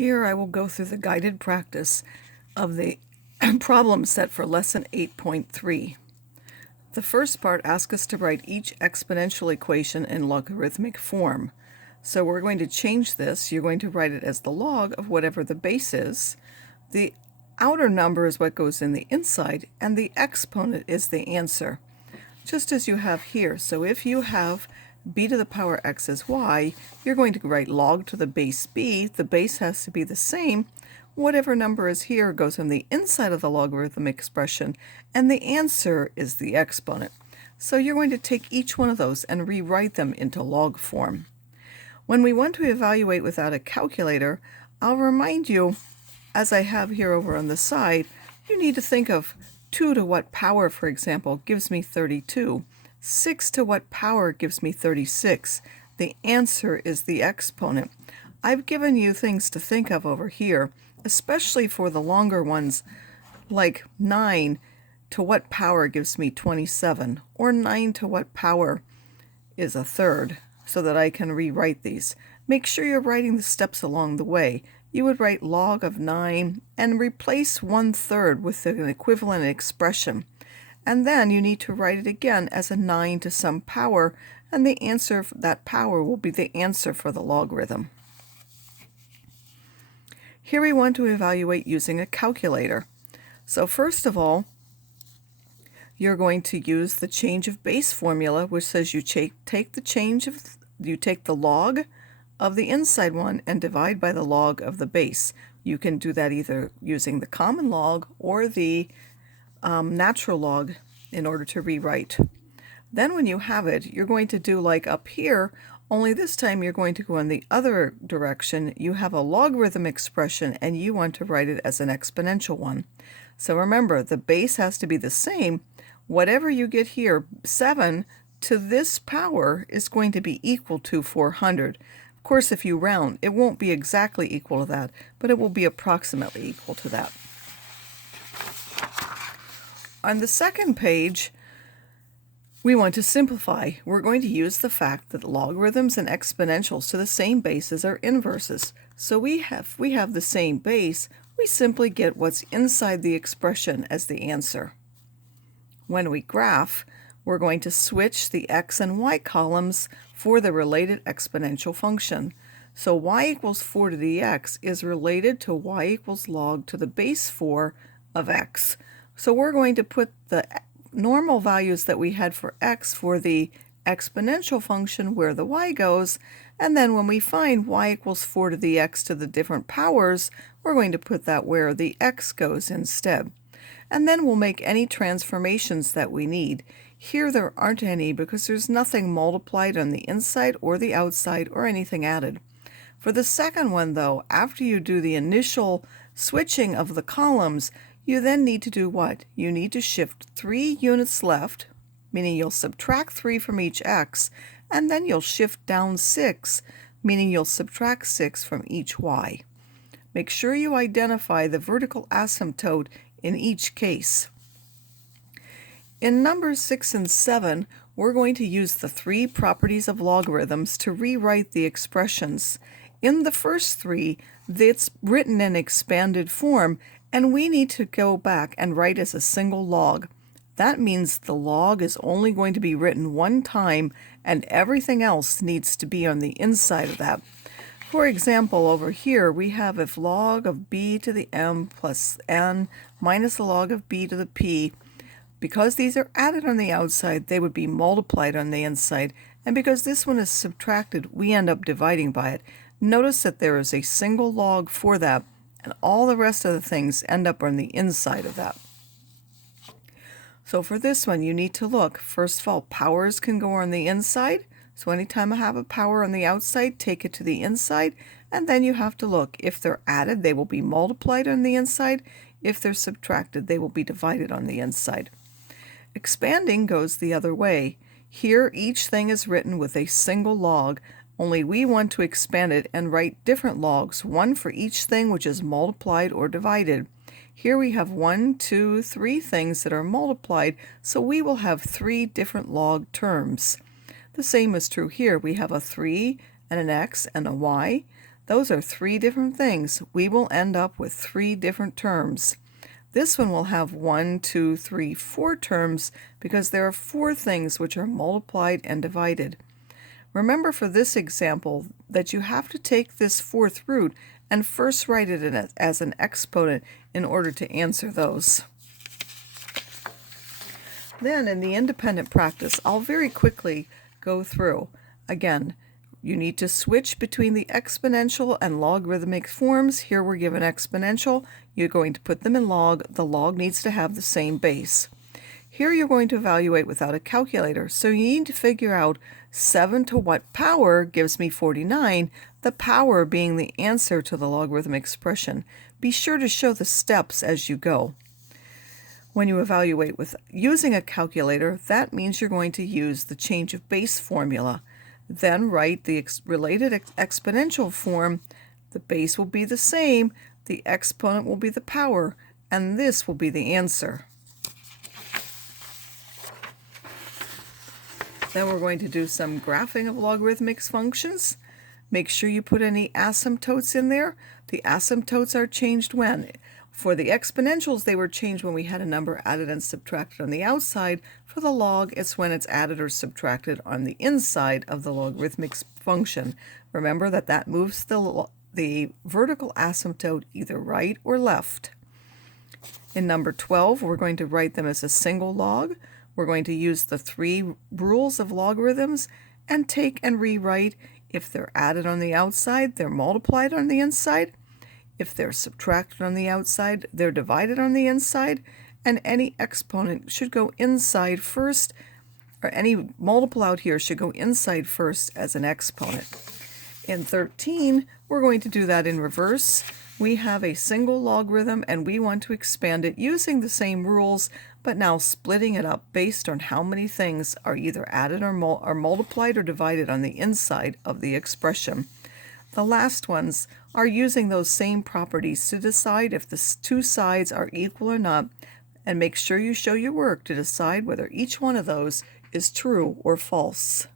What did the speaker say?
Here I will go through the guided practice of the problem set for lesson 8.3. The first part asks us to write each exponential equation in logarithmic form. So we're going to change this. You're going to write it as the log of whatever the base is. The outer number is what goes in the inside, and the exponent is the answer, just as you have here. So if you have b to the power x is y, you're going to write log to the base b. The base has to be the same. Whatever number is here goes on the inside of the logarithmic expression, and the answer is the exponent. So you're going to take each one of those and rewrite them into log form. When we want to evaluate without a calculator, I'll remind you, as I have here over on the side, you need to think of 2 to what power, for example, gives me 32. 6 to what power gives me 36. The answer is the exponent. I've given you things to think of over here, especially for the longer ones, like 9 to what power gives me 27, or 9 to what power is a third, so that I can rewrite these. Make sure you're writing the steps along the way. You would write log of 9 and replace 1/3 with an equivalent expression. And then you need to write it again as a 9 to some power, and the answer for that power will be the answer for the logarithm. Here we want to evaluate using a calculator. So first of all, you're going to use the change of base formula, which says you take the log of the inside one and divide by the log of the base. You can do that either using the common log or the natural log in order to rewrite. Then when you have it, you're going to do like up here, only this time you're going to go in the other direction. You have a logarithm expression and you want to write it as an exponential one. So remember, the base has to be the same. Whatever you get here, 7 to this power is going to be equal to 400. Of course, if you round, it won't be exactly equal to that, but it will be approximately equal to that. On the second page, we want to simplify. We're going to use the fact that logarithms and exponentials to the same bases are inverses. So we have the same base, we simply get what's inside the expression as the answer. When we graph, we're going to switch the x and y columns for the related exponential function. So y equals 4 to the x is related to y equals log to the base 4 of x. So we're going to put the normal values that we had for x for the exponential function where the y goes, and then when we find y equals 4 to the x to the different powers, we're going to put that where the x goes instead. And then we'll make any transformations that we need. Here there aren't any because there's nothing multiplied on the inside or the outside or anything added. For the second one though, after you do the initial switching of the columns, you then need to do what? You need to shift 3 units left, meaning you'll subtract 3 from each x, and then you'll shift down 6, meaning you'll subtract 6 from each y. Make sure you identify the vertical asymptote in each case. In numbers 6 and 7, we're going to use the 3 properties of logarithms to rewrite the expressions. In the first 3, it's written in expanded form, and we need to go back and write as a single log. That means the log is only going to be written one time, and everything else needs to be on the inside of that. For example, over here we have if log of b to the m plus n minus the log of b to the p. Because these are added on the outside, they would be multiplied on the inside, and because this one is subtracted, we end up dividing by it. Notice that there is a single log for that, and all the rest of the things end up on the inside of that. So for this one, you need to look. First of all, powers can go on the inside. So anytime I have a power on the outside, take it to the inside. And then you have to look. If they're added, they will be multiplied on the inside. If they're subtracted, they will be divided on the inside. Expanding goes the other way. Here, each thing is written with a single log. Only we want to expand it and write different logs, one for each thing which is multiplied or divided. Here we have 1, 2, 3 things that are multiplied, so we will have 3 different log terms. The same is true here. We have a 3 and an x and a y. Those are three different things. We will end up with three different terms. This one will have 1, 2, 3, 4 terms because there are 4 things which are multiplied and divided. Remember for this example that you have to take this fourth root and first write it in as an exponent in order to answer those. Then in the independent practice, I'll very quickly go through. Again, you need to switch between the exponential and logarithmic forms. Here we're given exponential. You're going to put them in log. The log needs to have the same base. Here you're going to evaluate without a calculator, so you need to figure out 7 to what power gives me 49, the power being the answer to the logarithm expression. Be sure to show the steps as you go. When you evaluate with using a calculator, that means you're going to use the change of base formula. Then write the related exponential form. The base will be the same, the exponent will be the power, and this will be the answer. Then we're going to do some graphing of logarithmic functions. Make sure you put any asymptotes in there. The asymptotes are changed when? For the exponentials, they were changed when we had a number added and subtracted on the outside. For the log, it's when it's added or subtracted on the inside of the logarithmic function. Remember that moves the vertical asymptote either right or left. In number 12, we're going to write them as a single log. We're going to use the 3 rules of logarithms and take and rewrite. If they're added on the outside, they're multiplied on the inside. If they're subtracted on the outside, they're divided on the inside. And any exponent should go inside first, or any multiple out here should go inside first as an exponent. In 13, we're going to do that in reverse. We have a single logarithm and we want to expand it using the same rules, but now splitting it up based on how many things are either added or multiplied or divided on the inside of the expression. The last ones are using those same properties to decide if the 2 sides are equal or not, and make sure you show your work to decide whether each one of those is true or false.